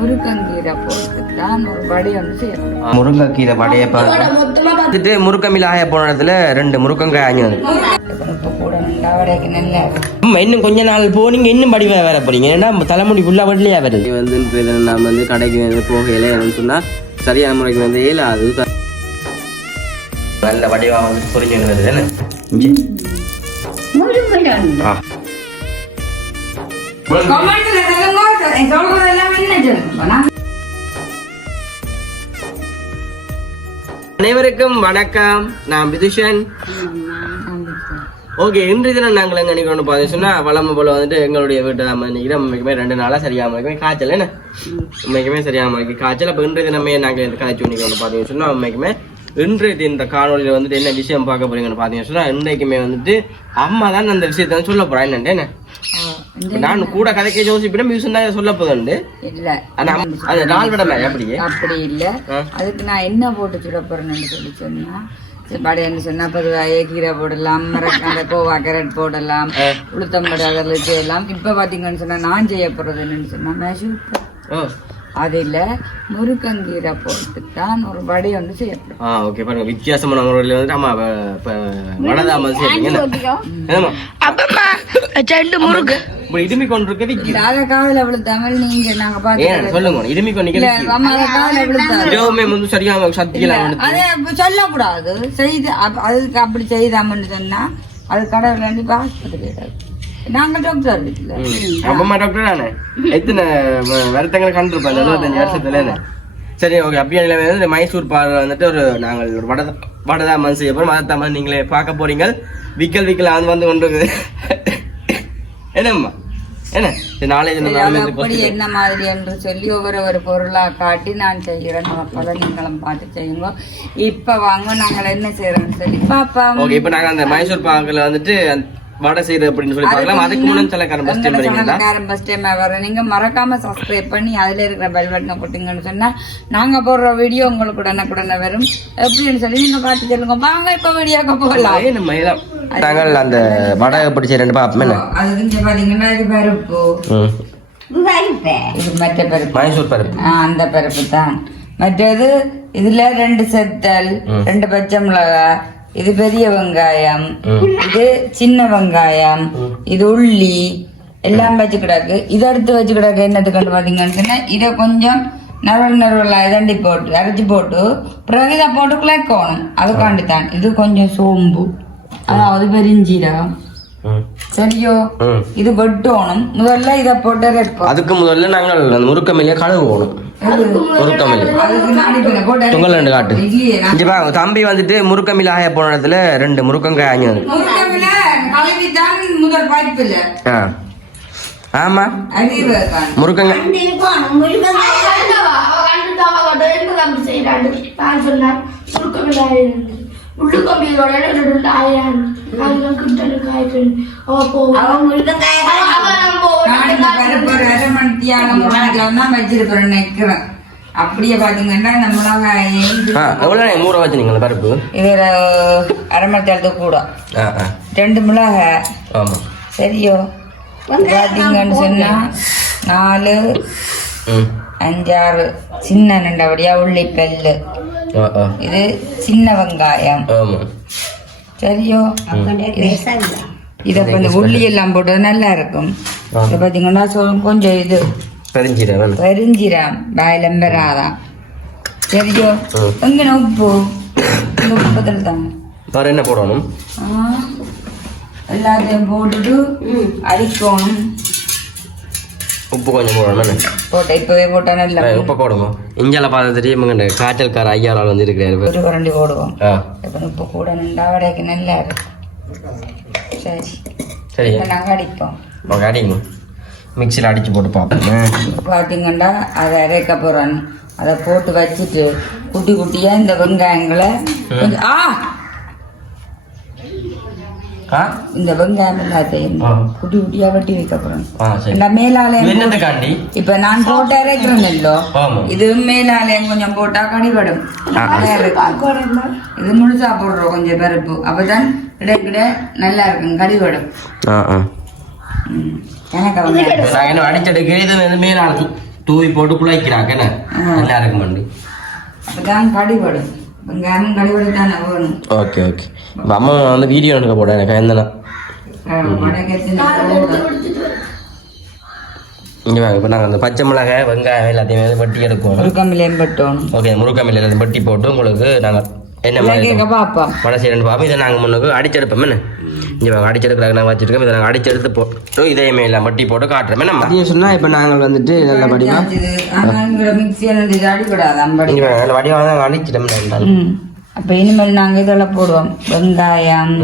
முருக்கங்கீரை போட்டு தான் ஒரு வடை ஒன்று செய்யணும் முருங்கைக்கீரை படைய பார்த்துட்டு முருக்கமில் ஆய போன இடத்துல ரெண்டு முருக்கங்காய் ஆஞ்சு வந்து இப்போ கூட நல்லா வடைக்கு நல்லா அம்மா, இன்னும் கொஞ்ச நாள் போனீங்க இன்னும் படிவா வேற போறீங்க. ஏன்னா தலைமுடி ஃபுல்லா வெள்ளையா வருது வந்து இப்ப நாம வந்து கடைக்கு வந்து போகையில என்னன்னு சொன்னா சரியான முறைக்கு வந்து அது நல்ல வடிவா வந்து புரிஞ்சு வருது. ஆ. கமெண்ட்ல சொல்லுங்க சொல்றதெல்லாம் என்ன சொல்லுங்க அனைவருக்கும் வணக்கம். நான் விதுஷன். ஓகே இன்றைய தினம் நாங்கள் எங்க நினைக்கிறோம் பார்த்தீங்க சொன்னா வளமை போல வந்துட்டு எங்களுடைய வீட்டை நம்ம நினைக்கிறோம். உண்மைக்குமே ரெண்டு நாளா சரியாம இருக்கு காய்ச்சல் என்ன? உண்மைக்குமே சரியாம இருக்கு. காய்ச்சல். அப்ப இன்றைய தினமே நாங்கள் இந்த காய்ச்சி நினைக்கிறோம் பார்த்தீங்க சொன்னா உண்மைக்குமே இன்றைய இந்த காணொலியில வந்துட்டு என்ன விஷயம் பார்க்க போறீங்கன்னு பார்த்தீங்க சொன்னா இன்றைக்குமே வந்துட்டு அம்மா தான் அந்த விஷயத்த வந்து சொல்ல போறேன் என்ன? நான் கூட கதைக்க யோசிப்பிட மியூசன் தான் சொல்ல போதுண்டு இல்ல. அது நாள் விடல அப்படியே அப்படி. இல்ல. அதுக்கு நான் என்ன போட்டு சுட போறேன்னு சொல்லி சொன்னா படையன்னு சொன்னா பொதுவாக கீரை போடலாம் மரக்காண்ட கோவா கேரட் போடலாம் உளுத்தம்படை அதில் செய்யலாம் இப்ப பாத்தீங்கன்னு சொன்னா நான் செய்ய போறது என்னன்னு சொன்னா மேஷூ ஓ. அதில் முருக்கங்கீரை போட்டு தான் ஒரு வடை ஒன்று செய்யப்படும் ஆ ஓகே பாருங்க வித்தியாசமான முறையில் வந்துட்டு ஆமா இப்போ வடதாம செய்றீங்க என்னம்மா? இப்படி இடுமி கொண்டு இருக்க விக்கி அதை காதில் விழுத்தாமல் நீங்க நாங்க பார்த்து ஏன் சொல்லுங்க இடுமி கொண்டு இல்ல, அம்மா அதை காதில் விழுத்தாங்க இரவுமே வந்து சரியாக சத்தியலாம் அதை செய்து அதுக்கு அப்படி செய்தாமன்னு சொன்னா அது கடவுள் கண்டிப்பா ஆஸ்பத்திரி நாங்க டாக்டர் அப்பமா டாக்டர் தானே? எத்தனை வருத்தங்களை கண்டிருப்பேன் இருபத்தஞ்சு வருஷத்துல? சரி ஓகே அப்படியே வந்து மைசூர் பால் வந்துட்டு ஒரு நாங்கள் ஒரு வடத வடதாமன் செய்ய போறோம். மதத்தாமன் நீங்களே பார்க்க போறீங்க. விக்கல் விக்கல் வந்து வந்து கொண்டு. என்னம்மா? என்ன? அப்படி என்ன மாதிரி என்று சொல்லி ஒவ்வொரு ஒரு பொருளா காட்டி நான் செய்கிறேன். அப்போதான் நீங்களும் பார்த்து செய்யுங்க. இப்ப வாங்க நாங்கள் என்ன செய்யறோம்னு சொல்லி பாப்போம் ஓகே இப்போ நாங்க அந்த மைசூர் பாக்கில் வந்துட்டு வடை செய்யறது அப்படின்னு சொல்லி பார்க்கலாம். அதுக்கு முன்னாடி ஃபஸ்ட் டைம் வரீங்களா நேரம் ஃபர்ஸ்ட் டைம் வர நீங்க மறக்காம சப்ஸ்கிரைப் பண்ணி அதுல இருக்கிற பெல் பட்டனை போட்டீங்கன்னு சொன்னா நாங்க போடுற வீடியோ உங்களுக்கு உடனுக்குடனே வரும். எப்படின்னு சொல்லி நீங்க பார்த்து சொல்லுங்க. வாங்க இப்ப வீடியோக்கு போகலாம் நாங்கள் அந்த வடை எப்படி செய்யறேன்னு பார்ப்போம் என்ன அது இங்க பாத்தீங்கன்னா இது பருப்பு. ம். இது மற்ற பருப்பு. மைசூர் பருப்பு. ஆ, அந்த பருப்பு தான். மற்றது இதுல ரெண்டு செத்தல் ரெண்டு பச்சை மிளகாய் இது பெரிய வெங்காயம் இது சின்ன வெங்காயம் இது உள்ளி எல்லாம் வச்சு கிடக்கு. இதை எடுத்து வச்சு கிடக்கு. என்னத்துக்கு பாத்தீங்கன்னு சொன்னா இதை கொஞ்சம் நறுவல் நறுவலா இதண்டி போட்டு அரைச்சி போட்டு பிறகு இதை போட்டு குழைக்கணும். அதுக்காண்டி தான். இது கொஞ்சம் சோம்பு. அதாவது பெருஞ்சீரகம். சரியோ. இது வெட்டணும். முதல்ல இதை போட்டு அதுக்கு முதல்ல நாங்கள் முறுக்கமில்லையே கழுவுவோம் போட்டு தொங்கல் ரெண்டு காட்டு இங்க பாருங்க தம்பி வந்துட்டு முறுக்கமில்ல ஆய போன இடத்துல ரெண்டு முறுக்கங்காய் ஆஞ்சு வந்து ஆ ஆமா அறிவுதான் முறுக்கங்க பருப்பு ஒரு அரை மணி தியானம் முன்னாடிலாம் தான் வச்சிருப்பேன் நினைக்கிறேன் அப்படியே பாத்தீங்கன்னா இந்த மிளகாய் இது- ஆ எவ்வளோ நேரம் ஊற வச்சு நீங்கள் பருப்பு? இது ஒரு அரை மணி கூட. ரெண்டு மிளகாய் ஆமா. சரியோ? பாத்தீங்கன்னு சொன்னா நாலு. அஞ்சாறு சின்ன நண்டபடியா உள்ளி பல்லு இது சின்ன வெங்காயம். ஆமா. சரியோ? இதை கொஞ்சம் உள்ளி எல்லாம் போட்டு நல்லா இருக்கும். இது பார்த்தீங்கன்னா கொஞ்சம் இது. பெருஞ்சீரகம் பெருஞ்சிரம் வாயிலம் பெறாதான் சரியோ? ம். எங்கே உப்பு? உப்பு பத்திரம் தாங்க வேறு என்ன போடணும்? எல்லாத்தையும் போட்டுட்டு அடிக்கணும் உப்பு கொஞ்சம் போடணும் என்ன போட்ட இப்பவே போட்டா நல்லா ஆ, உப்பு போடுங்க இஞ்சால பார்த்து தெரியுமாங்க காய்ச்சல்கார ஐயாவால் வந்து இருக்கிறாரு ஒரு கரண்டி போடுவோம் இப்போ உப்பு கூட நின்றா வடைக்கு நல்லா இருக்கும் சரி சரி நாங்கள் அடிப்போம் ஓகே அடிங்க மிக்சியில் அடிச்சு போட்டு பார்ப்போம் பார்த்தீங்கன்னா அதை அரைக்க போகிறோம் அதை போட்டு வச்சுட்டு குட்டி குட்டியாக இந்த வெங்காயங்களை கொஞ்சம் ஆ இந்த வெங்காயம் எல்லாத்தையும். குட்டி குட்டியாக வெட்டி வைக்க சரி. இந்த மேலாலயம் இது என்னத்துக்காண்டி? இப்ப நான் போட்டு ஆமா. இது மேலாலயம் கொஞ்சம் போட்டா கடிபடும். இது முழுசா போடுறோம் கொஞ்சம் பருப்பு. அப்பதான் கிடைக்கிட நல்லா இருக்கும் கடிபடும். ஆ ஆ. ம். எனக்கு அடிச்செடுக்க மேலால தூவி போட்டு குழைக்கிறாங்க என்ன. நல்லா இருக்கும் அப்பதான் கடிபடும். Okay okay. அம்மா வந்து வீடியோ எடுக்க போட்டேன் எனக்கு எந்தனா இங்கே வாங்க இப்போ நாங்கள் அந்த பச்சை மிளகாய் வெங்காயம் எல்லாத்தையுமே வந்து வெட்டி எடுக்கணும் ஒரு கம்மிலையும் பட்டோணும் ஓகே முருக்கமில்ல எல்லாத்தையும் வெட்டி போட்டு உங்களுக்கு நாங்கள் என்ன வடை செய்யணும். பார்ப்போம் இதை நாங்கள் முன்னுக்கு அடிச்செடுப்போம் என்ன? இங்கே அடிச்செடுக்கிறாங்க நாங்கள் வச்சுருக்கோம். இதை நாங்கள் அடிச்செடுத்து போட்டு இதையுமே எல்லாம் வட்டி போட்டு காட்டுறோம். என்ன அப்படின்னு சொன்னால் இப்போ நாங்கள் வந்துட்டு நல்ல நல்ல வடிவம் நாங்கள் அடிச்சிட்டோம் அப்ப இனிமேல் நாங்க இதெல்லாம் போடுவோம். வெங்காயம்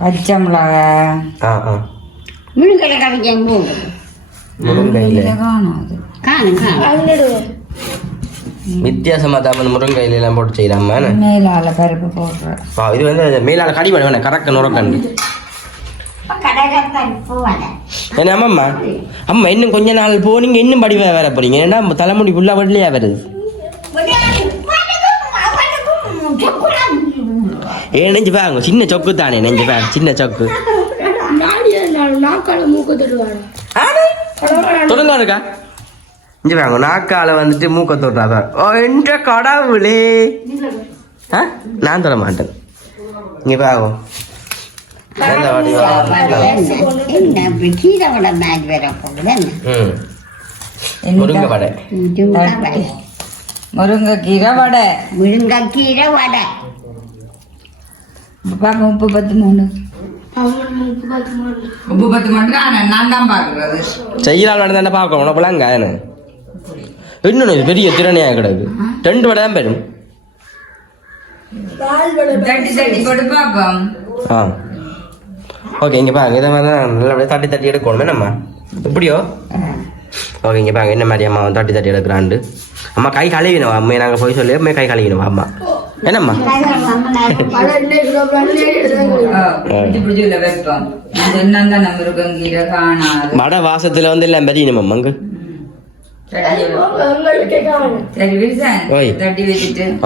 பச்சை மிளகாய் வித்தியாசமாக தான் முருங்கையில எல்லாம் போட்டு என்ன? மேலால பருப்பு போடுறேன் இது வந்து மேலால கடி பண்ண வேணாம். கறக்க நுறக்கண்டு வடை ஏன்னா அம்மா அம்மா இன்னும் கொஞ்ச நாள் போனீங்க இன்னும் படிவா வேற போறீங்க. ஏன்னா தலைமுடி ஃபுல்லாக வெள்ளையா வருது. ஏ நெஞ்சு பாருங்க சின்ன சொக்கு தானே நெஞ்சு பாருங்க சின்ன சொக்கு. தொடங்க இருக்கா இங்க வாங்க நாக்கால வந்துட்டு மூக்க தொட்டாதான் ஓ என்ற கடவுளே. ஆ? நான் தொட மாட்டேன் இங்க பாருங்க. முருங்கை முருங்கைக்கீரை வடை. முருங்கைக்கீரை வடை உப்பு பத்து மூணு. உப்பு பத்து மூணு நான் தான் பாக்குறது செய்யலாம் வேணும் தானே பார்க்கணும் உனக்குலாங்க இன்னொன்று பெரிய திறனையாக கிடக்கு. ரெண்டு வடை தான் பாப்போம் ஆ. ஓகே இங்கே பாருங்க. இதை மாதிரி தான் நல்லபடியாக தட்டி தட்டி எடுக்கணும் நம்ம. இப்படியோ ஓகே இங்கே பாருங்க. என்ன மாதிரி அம்மா தட்டி தட்டி எடுக்கிறாண்டு. அம்மா கை கழுவினவா? அம்மா நாங்கள் போய் சொல்லி அம்மா கை கழுவினவா அம்மா? என்னம்மா? வடை வாசத்தில் வந்து எல்லாம் பெரியணும் அம்மாங்க தட்டி வைப்போம். சரி வில்சன் ஓய். தட்டி வச்சுட்டு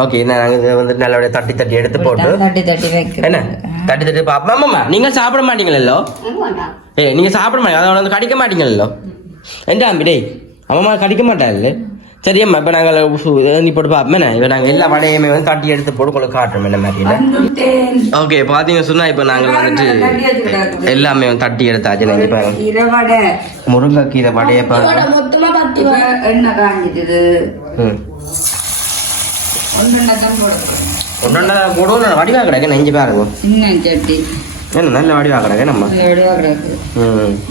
ஓகே நாங்கள் இதை வந்து நல்லபடியாக தட்டி தட்டி எடுத்து போட்டு. தட்டி தட்டி வைக்கிறேன் என்ன? தட்டி தட்டி பாப்போம் ஆமாம்மா நீங்கள் சாப்பிட மாட்டீங்களோ ஏ நீங்க சாப்பிட மாட்டீங்க. அதோட வந்து கடிக்க மாட்டீங்களோ என்ன அம்பி டேய் அம்மா கடிக்க மாட்டாள்? சரி அம்மா இப்போ நாங்கள் நீ போட்டு பார்ப்போம் என்ன? இப்போ நாங்கள் எல்லா வடையுமே வந்து தட்டி எடுத்து போட்டு உங்களுக்கு காட்டுறோம் என்ன மாதிரி. ஓகே பார்த்தீங்க சொன்னா இப்போ நாங்கள் வந்துட்டு. எல்லாமே வந்து தட்டி எடுத்தாச்சு நீங்கள் வடை. முருங்கைக்கீரை வடையை பாருங்க. இப்ப எண்ணெய் காஞ்சிட்டுது. ம். ஒன்று தான் போடுறோம் ஒன்றா போடுவோம் வடிவா கிடக்கு நெஞ்சு பாருங்க. சின்ன சட்டி. என்ன நல்ல வடிவா கிடக்கு நம்ம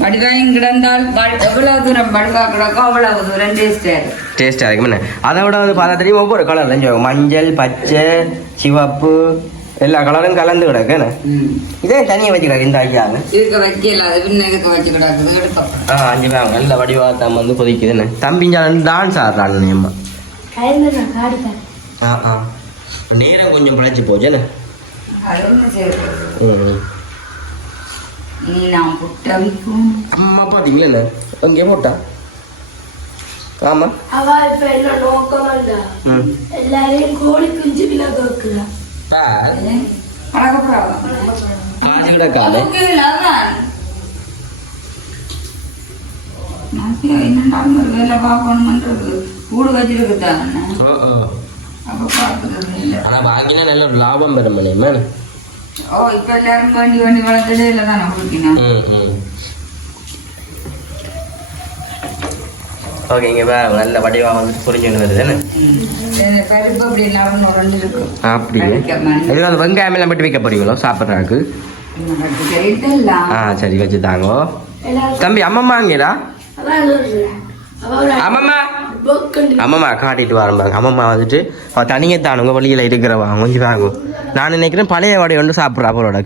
வடிவாயும் கிடந்தால் எவ்வளவு தூரம் வடிவா கிடக்கோ அவ்வளவு தூரம் டேஸ்டா இருக்கும் டேஸ்டாக இருக்கும் என்ன? அதை விட வந்து பார்த்தா தெரியும் ஒவ்வொரு கலர்ல மஞ்சள் பச்சை சிவப்பு எல்லா கலரும் கலந்து கிடக்கு என்ன? இதே தனியாக வச்சு கிடக்கு இந்த ஐயாங்க இருக்க வைக்கல அது பின்ன இருக்க வச்சு கிடக்குது எடுக்கப்படும் ஆ அஞ்சு பேர் நல்ல வடிவா தான் வந்து கொதிக்குது என்ன? தம்பிஞ்சா டான்ஸ் ஆடுறாங்க அம்மா. ஆ ஆ. நேரம் கொஞ்சம் பிழைச்சி போச்சு என்ன? ம். நான் புட்ட வைக்கும் அம்மா பார்த்தீங்களா என்ன? அங்கே போட்டா ஆமா. அவ இப்ப என்ன நோக்கம் இல்ல ம். எல்லாரையும் கோழி குஞ்சு வில கேக்குறா விட காலை என்னண்டாலும் ஒரு வேலை பார்க்கணுமன்றது கூடு ஓ அப்ப பார்க்கறது இல்லை. ஆனால் வாங்கினா நல்ல லாபம் பெறும் மணியம்மா. ஓ இப்ப எல்லாரும் வேண்டி வேண்டி வளர்த்ததே இல்லை தானே கொடுக்கணும் ம் ம் ஓகே இங்கே வேற நல்ல வடிவா வந்து புரிஞ்சுன்னு வருது என்ன பருப்பு அப்படி இருக்கும் அப்படி வெங்காயம் எல்லாம் போட்டு வைக்க போறீங்களோ சாப்பிட்றாக்கு ஆ சரி வச்சு தாங்கோ தம்பி அம்மம்மா அங்கேடா அம்மம்மா அம்மம்மா காட்டிட்டு வரம்பாங்க. அம்மம்மா வந்துட்டு அவ தனியே தானுங்க வழியில் இருக்கிறவா? கொஞ்சம் வாங்க. நான் நினைக்கிறேன் பழைய வடை ஒன்று சாப்பிட்றா அவளோட.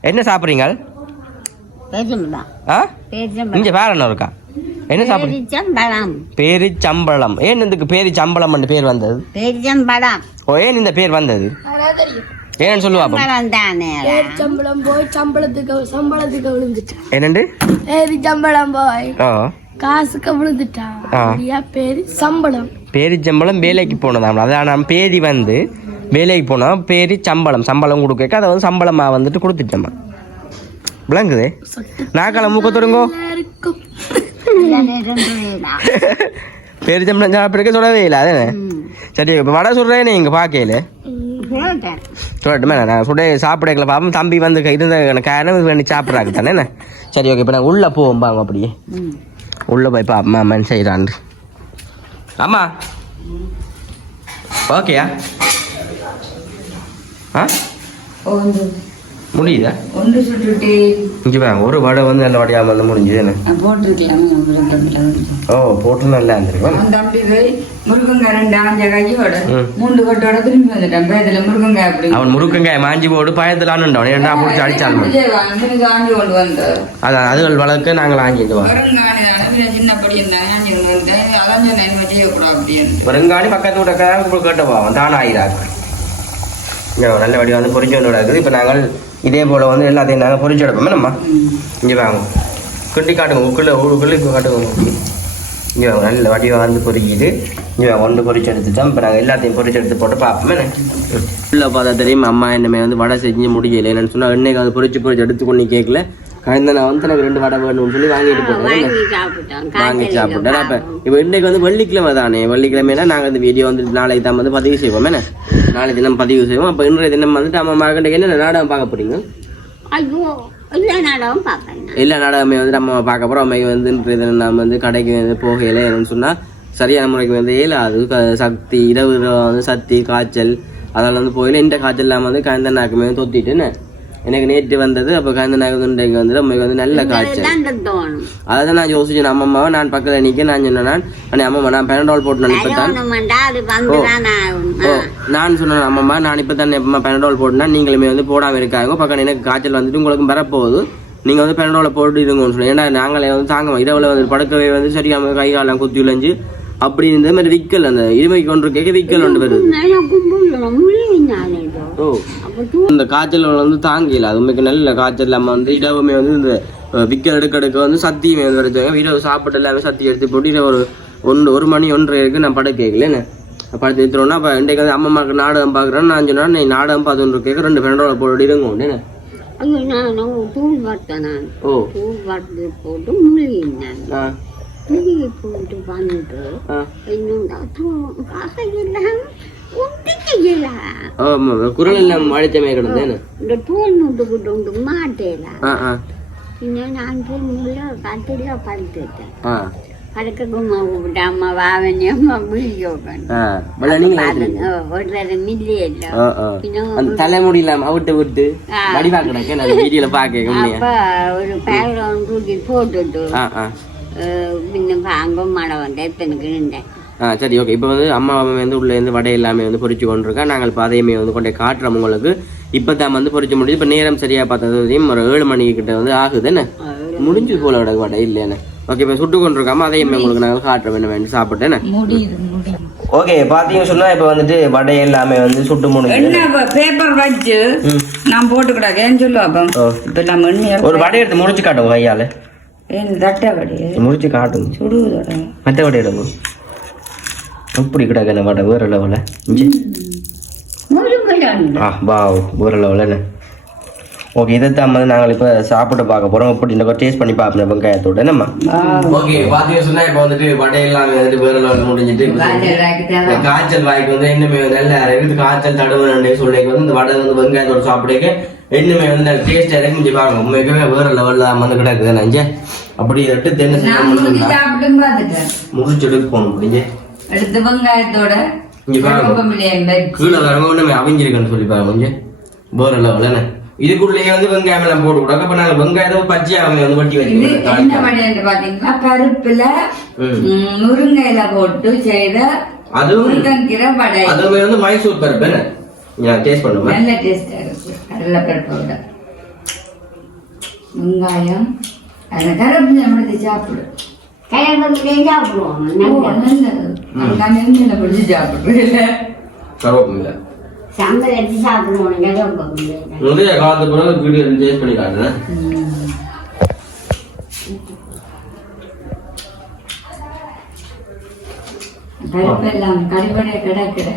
என்ன சாப்பிட்றீங்க? ஆ? இங்கே வேற என்ன இருக்கா? என்ன சாப்பிட்றீங்க பேரிச்சம்பழம். ஏன் இதுக்கு பேரிச்சம்பளம்னு பேர் வந்தது? ஓ ஏன் இந்த பேர் வந்தது? ஏன்னு சொல்லுவா சம்பளம் போய் சம்பளத்துக்கு சம்பளத்துக்கு என்னண்டு? சம்பளம் போய். ஓ காசுக்கு விழுந்துட்டான் ஆ. அப்படியா? பேரு சம்பளம். வேலைக்கு போனதாம் அதான் பேதி வந்து வேலைக்கு போனா பேரி சம்பளம் சம்பளம் கொடுக்க அதை வந்து சம்பளமா வந்துட்டு கொடுத்துட்டேம்மா. விளங்குது? நாக்கால மூக்க தொடங்கோ. இருந்ததுதான். பெருச்சம்பளம் சாப்பிட்றதுக்கு சுடவே இல்லை அதானே? சரி இப்போ வடை சுடுறேன் நீங்க பார்க்கல சொல்லட்டுமே நான் சுட சாப்பிடக்கல பாப்போம் தம்பி வந்து இருந்த வேண்டி சாப்பிட்றாங்க தானே? சரி ஓகே இப்போ நாங்கள் உள்ளே போவோம் பாங்க அப்படியே. உள்ளே போய் அம்மா அம்மன் செய்கிறான் அம்மா. ஓகேயா? ஆ? ஒன்று முடியுதா? ஒன்று சுட்டுட்டு இங்கே வாங்க ஒரு வடை வந்து நல்ல வடையாக வந்து முடிஞ்சுது என்ன? ஓ போட்டு நல்லா இருந்திருக்கும்? தம்பி போய் முருகங்காய் ரெண்டு ஆஞ்ச கையோட. மூன்று கொட்டோட திரும்பி வந்துட்டான். பேதில முருகங்காய் அப்படி. அவன் முருக்கங்காய் மாஞ்சி போட்டு பயத்திலான்னு ஏன்டா பிடிச்சி அடிச்சாலும் ஆஞ்சு கொண்டு வந்தோம் அதான் அதுகள் வளர்க்க நாங்கள் ஆங்கிட்டு வரோம் சின்ன படி இருந்தாங்க ஆஞ்சு கொண்டு வந்தேன் அதான் சொன்னேன் இனிமே செய்யக்கூடாது அப்படின்னு வருங்காடி பக்கத்து வீட்டக்காக கேட்டு போவோம் தான் ஆயிராக்கு இங்கே நல்ல வடி வந்து பொறிச்சு கொண்டு இப்போ நாங்கள் இதே போல் வந்து எல்லாத்தையும் நாங்கள் பொறிச்சு எடுப்போம் நம்ம இங்கே வாங்க. கிண்டி காட்டுங்க. உக்குள்ள உக்குள்ள காட்டுங்க இங்கே வாங்க. நல்ல வடிவம் வந்து பொறிக்கிது. இங்கே வாங்க. ஒன்று பொறிச்சு எடுத்துட்டோம் இப்போ நாங்கள் எல்லாத்தையும் பொறிச்சு எடுத்து போட்டு பார்ப்போமே. உள்ள பார்த்தா தெரியும் அம்மா என்னமே வந்து வடை செஞ்சு முடியல என்னன்னு சொன்னால் எண்ணெய்க்கு அது பொறிச்சு பொறிச்சு எடுத்துக்கொண்டு கேட்கல. கலந்த நான் வந்து எனக்கு ரெண்டு வடை வேணும்னு சொல்லி வாங்கிட்டு போட்டேன் வாங்கி சாப்பிட்டேன் அப்போ இப்போ இன்றைக்கு வந்து வெள்ளிக்கிழமை தானே? வெள்ளிக்கிழமைனா நாங்கள் இந்த வீடியோ வந்து நாளைக்கு தான் வந்து பதிவு செய்வோம். என்ன? நாளை தினம் பதிவு செய்வோம். அப்போ இன்றைய தினம் வந்துட்டு அம்மா மகன்ட்டு என்ன நாடகம் பார்க்க போறீங்க? எல்லா நாடகமே வந்து நம்ம பார்க்க போகிறோம் அம்மைக்கு வந்து இன்றைய நம்ம வந்து கடைக்கு வந்து போகையில் என்னன்னு சொன்னால் சரியான முறைக்கு வந்து இயலாது சக்தி இரவு இரவு வந்து சக்தி காய்ச்சல் அதெல்லாம் வந்து போயில இந்த காய்ச்சல் இல்லாமல் வந்து கந்த நாக்குமே வந்து தொத்திட்டு என்ன? எனக்கு நேற்று வந்தது அப்போ கந்த நாக்கு வந்து இன்றைக்கு வந்து அம்மைக்கு வந்து நல்ல காய்ச்சல். அதை நான் யோசிச்சேன் அம்மாவை நான் பக்கத்தில் நிற்க நான் சொன்னேன் அண்ணே அம்மா நான் பெனடால் போட்டு நான் இப்போ தான் தோணுமெண்டா அது வந்துதான் ஆகும். ஓ நான் சொன்னேன் அம்மா நான் இப்போ தான் எப்போ பெனடால் போட்டுனா நீங்களுமே வந்து போடாமல் இருக்காங்க. பக்கம் எனக்கு காய்ச்சல் வந்துட்டு உங்களுக்கு வரப்போகுது. நீங்கள் வந்து பெனடாலை போட்டு இருங்கன்னு சொன்னேன். ஏன்னா நாங்களே வந்து தாங்க இரவில் வந்து படுக்கவே வந்து சரியாக கை காலம் குத்தி உழைஞ்சு அப்படி இந்த மாதிரி விக்கல் அந்த இருமை கொண்டு கேட்க விக்கல் ஒன்று வருது. ஓ. இந்த காய்ச்சல் வந்து தாங்கல அது மிக நல்ல காய்ச்சல். இல்லாமல் வந்து இரவுமே வந்து இந்த விக்கல் எடுக்க எடுக்க வந்து சத்தியுமே வந்து வரைச்சாங்க இரவு சாப்பிட்டு எல்லாமே சத்தி எடுத்து போட்டு இரவு ஒரு ஒன்று ஒரு மணி ஒன்றரை இருக்கு நான் படம் கேட்கல என்ன? படத்தை எடுத்துட்டோம்னா அப்போ இன்றைக்கு வந்து அம்மாக்கு நாடகம் பார்க்குறேன் நான் சொன்னா நீ நாடகம் பார்த்து கேட்க ரெண்டு பெண்ணோட போட்டு இருங்க நான் தூள் பார்த்தேன் நான். ஓ. தூள் போட்டு முழுகினேன் ஆ முழுகி போட்டு வந்துட்டு ஆ என்னோட காசை எல்லாம் ஒன்று செய்யல ஆமா குரல் எல்லாம் அழைத்தமே கிடந்து என்ன இந்த தோல் நுட்டுக்கிட்டு உண்டு மாட்டேல இன்னும் நான் போய் முள்ள கட்டில படுத்துட்டேன் ஆ படுக்க கும்மா கூப்பிட்டு அம்மா வாவனி அம்மா ஒரு மில்லி இல்லை அந்த தலைமுடி இல்லாம அவிட்டு விட்டு ஆ. வடிவா கிடக்க நான் வீடியோல அப்ப ஒரு பேக்ரவுண்ட் தூக்கி போட்டுட்டு பின்ன அங்க மழை வந்து எத்தனைக்கு நின்றேன் ஆ சரி ஓகே இப்போ வந்து அம்மா வந்து உள்ள இருந்து வடை எல்லாமே வந்து பொரிச்சு கொண்டிருக்கா நாங்கள் இப்போ அதையுமே வந்து கொண்டே காட்டுறோம் உங்களுக்கு இப்போ தான் வந்து பொரிச்சு முடியுது இப்போ நேரம் சரியா பார்த்ததையும் ஒரு ஏழு மணி கிட்ட வந்து ஆகுது என்ன முடிஞ்சு போல விட வடை இல்லைன்னு ஓகே இப்போ சுட்டு கொண்டிருக்காம அதையுமே உங்களுக்கு நாங்கள் காட்டுறோம் என்ன வேணும் சாப்பிட்டு என்ன முடியுது முடியுது ஓகே பார்த்தீங்க சொன்னா இப்போ வந்துட்டு வடை எல்லாமே வந்து சுட்டு முடிஞ்சு என்ன பேப்பர் வச்சு ம். நான் போட்டுக்கிடாது ஏன்னு சொல்லுவா. இப்ப நம்ம ஒரு வடை எடுத்து முடிச்சு காட்டுங்க கையால ஏன் முடிச்சு சுடுவதோட மற்ற வடை எடுங்க. இப்படி கிடக்கு என்ன வடை வேற லெவலில் ஆ வா வேற லெவலில் என்ன? ஓகே இதைத்தான் வந்து நாங்கள் இப்போ சாப்பிட்டு பார்க்க போகிறோம் இப்படி இந்த டேஸ்ட் பண்ணி பார்ப்போம் வெங்காயத்தோட. என்னம்மா? ஓகே பாத்தீங்க சொன்னா இப்போ வந்துட்டு வடை எல்லாமே வந்துட்டு வேற லெவல் முடிஞ்சிட்டு காய்ச்சல் வாய்க்கு வந்து இன்னுமே நல்ல காய்ச்சல் தடுவு சொல்லிக்கு வந்து இந்த வடை வந்து வெங்காயத்தோட சாப்பிடுக்க இன்னுமே வந்து டேஸ்ட் முடிச்சு பாருங்க உண்மைக்குமே வேற லெவல்ல வந்து கிடக்குது. நஞ்சு அப்படி எடுத்து தென்னை முடிச்சு எடுத்து போகணும். முடிஞ்சு எடுத்து வெங்காயத்தோட இங்க பாருங்க. கீழே வரவங்க ஒண்ணுமே அவிஞ்சிருக்குன்னு சொல்லி பாருங்க. கொஞ்சம் வேற லெவல் இதுக்குள்ளேயே வந்து வெங்காயம் எல்லாம் போட்டு விடாங்க அப்ப நாங்க வெங்காயத்தை பச்சையா அவங்க வந்து வட்டி இது என்ன வச்சுக்கோங்க வடைன்னு பாத்தீங்கன்னா பருப்புல முருங்கையில போட்டு செய்த அதுவும் அதுவுமே வந்து மைசூர் பருப்பு. என்ன? நான் டேஸ்ட் பண்ணுவேன் நல்ல டேஸ்டா இருக்கு கடலை பருப்போட வெங்காயம் அந்த கருவேப்பிலை எடுத்து சாப்பிடு கிழங்கு சாப்பிடுவோம் எண்ணெயில பிடிச்சி சாப்பிடுறேன் கருவேப்பிலை சம்பளம் எடுத்து சாப்பிடுவோம் கிழங்கு முதல்ல காலத்து பிறகு வீடியோ டேஸ்ட் பண்ணி காட்டுறேன் பருப்பெல்லாம் கடிப்படைய கிடக்கிற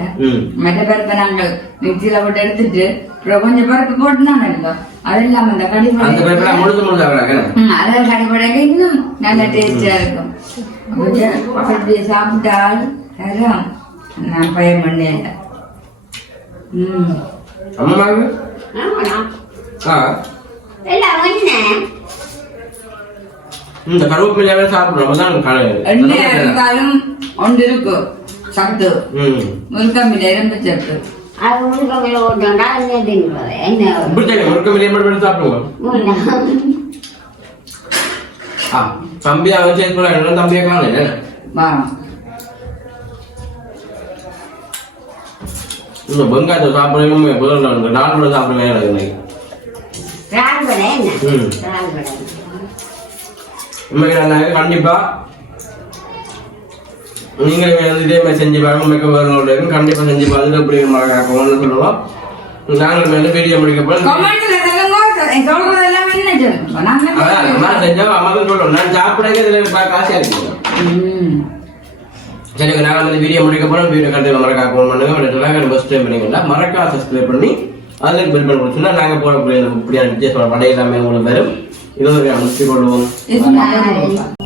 மற்ற பருப்பை நாங்கள் மிக்சியில போட்டு எடுத்துட்டு கொஞ்சம் பருப்பு போட்டு தான் எடுத்தோம் அது இல்லாம அந்த கடிப்படை அதான் கடிப்படைக்கு இன்னும் நல்ல டேஸ்டா இருக்கும். அப்படியே சாப்பிட்டால் தரம். நான் பயம் பண்ணேன். ம். இந்த கருவேப்பிலையாவே சாப்பிடுறோம் ஒன்று இருக்கும். சத்து. ம். முருக்கம்பில் எறும்பு சத்து. அது உருவங்களை ஓட்டோண்டா என்ன தின்றது என்ன சாப்பிடுவோம் ஆ தம்பி அவன் தம்பியை காணல வா. இந்த வெங்காயத்தை எனக்கு இன்னைக்கு. ம். உண்மைக்கு நான் கண்டிப்பா நீங்க வந்து இதே மாதிரி செஞ்சு பாருங்க உண்மைக்கு வரணும் கண்டிப்பா செஞ்சு பார்த்துட்டு எப்படி ஒன்று சொல்லுவோம் நாங்கள் வந்து வீடியோ முடிக்க போறோம். கமெண்ட்ல சொல்லுங்க. சொல்றதெல்லாம் என்ன சொல்லுங்க? அதான் அம்மா நாங்க செஞ்சா அம்மாவுக்கு சொல்லணும் நான் சாப்பிடவே இதில் பார்க்க ஆசையா இருக்கு ம். சரி நாங்கள் வந்து வீடியோ முடிக்க வீடியோ கண்டிப்பாக மறக்கா ஃபோன் பண்ணுங்க. ஃபஸ்ட் டைம் பண்ணீங்கன்னா மறக்கா சப்ஸ்கிரைப் பண்ணி பில் பண்ணி கொடுத்தோம்னா நாங்கள் போடக்கூடிய இந்த இப்படியான வித்தியாசமான படை எல்லாமே உங்களுக்கு வரும் இதோட முடிச்சு கொள்வோம் இது